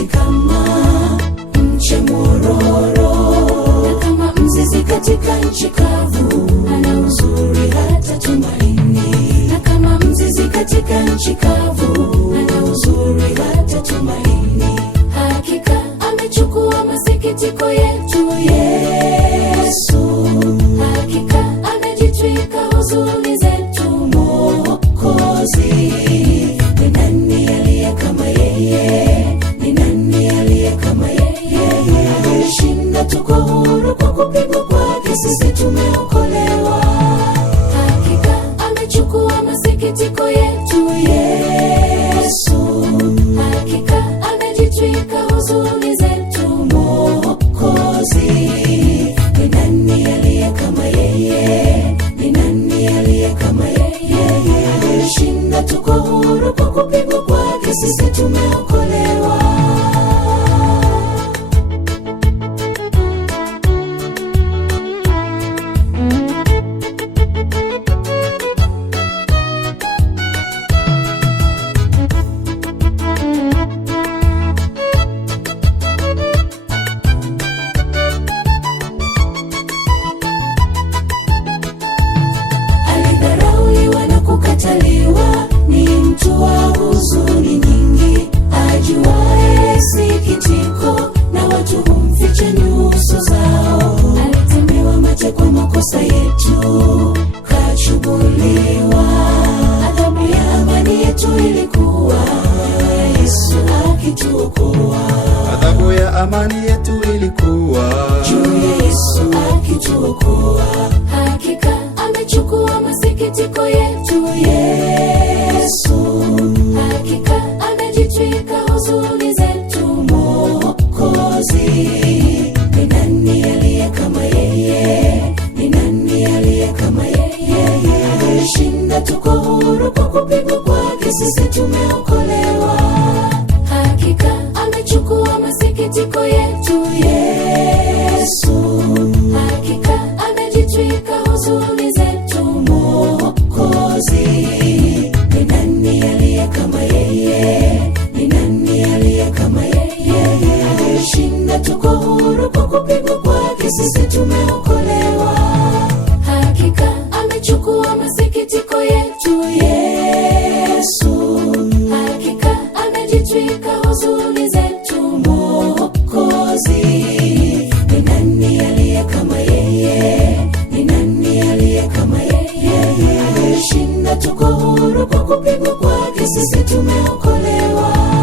wakati kama mche mwororo, na kama mzizi katika nchi kavu, ana uzuri hata tumaini. Na kama mzizi katika nchi kavu, ana uzuri hata tumaini. Hakika amechukua masikitiko yetu Yesu, hakika amejitwika huzuni zetu Mwokozi. Ni nani aliye kama yeye? Ni nani aliye kama yeye? Alishinda, tuko huru kwa kupigwa kwake, sisi tumeokolewa. Hakika amechukua masikitiko yetu Yesu, hakika amejitwika huzuni zetu Mwokozi. Ni nani aliye kama yeye? Ni nani aliye kama yeye? Alishinda, tuko huru kwa kupigwa kwake, sisi tumeokolewa. Alidharauliwa na kukataliwa, ni mtu wa huzuni nyingi, ajuaye sikitiko, na watu humficha nyuso zao. Alitemewa mate kwa makosa yetu, kachubuliwa. Adhabu ya amani yetu ilikuwa Yesu akituokoa. Adhabu ya amani yetu ilikuwa juu ya Yesu akituokoa. Hakika amechukua masikitiko yetu Yesu, hakika amejitwika huzuni zetu Mwokozi. Ni nani aliye kama yeye? Ni nani aliye kama yeye? Alishinda, tuko huru kwa kupigwa kwake, sisi tumeokolewa. Hakika amechukua masikitiko yetu Yesu, hakika amejitwika huzuni zetu Mwokozi. Ni nani aliye kama yeye? Ni nani aliye kama yeye? Alishinda, tuko huru kwa kupigwa kwake, sisi tumeokolewa. Hakika amechukua masikitiko yetu Yesu, hakika amejitwika huzuni zetu Mwokozi. Ni nani aliye kama yeye? Ni nani aliye kama yeye? Alishinda, tuko huru kwa kupigwa kwake, sisi tumeokolewa.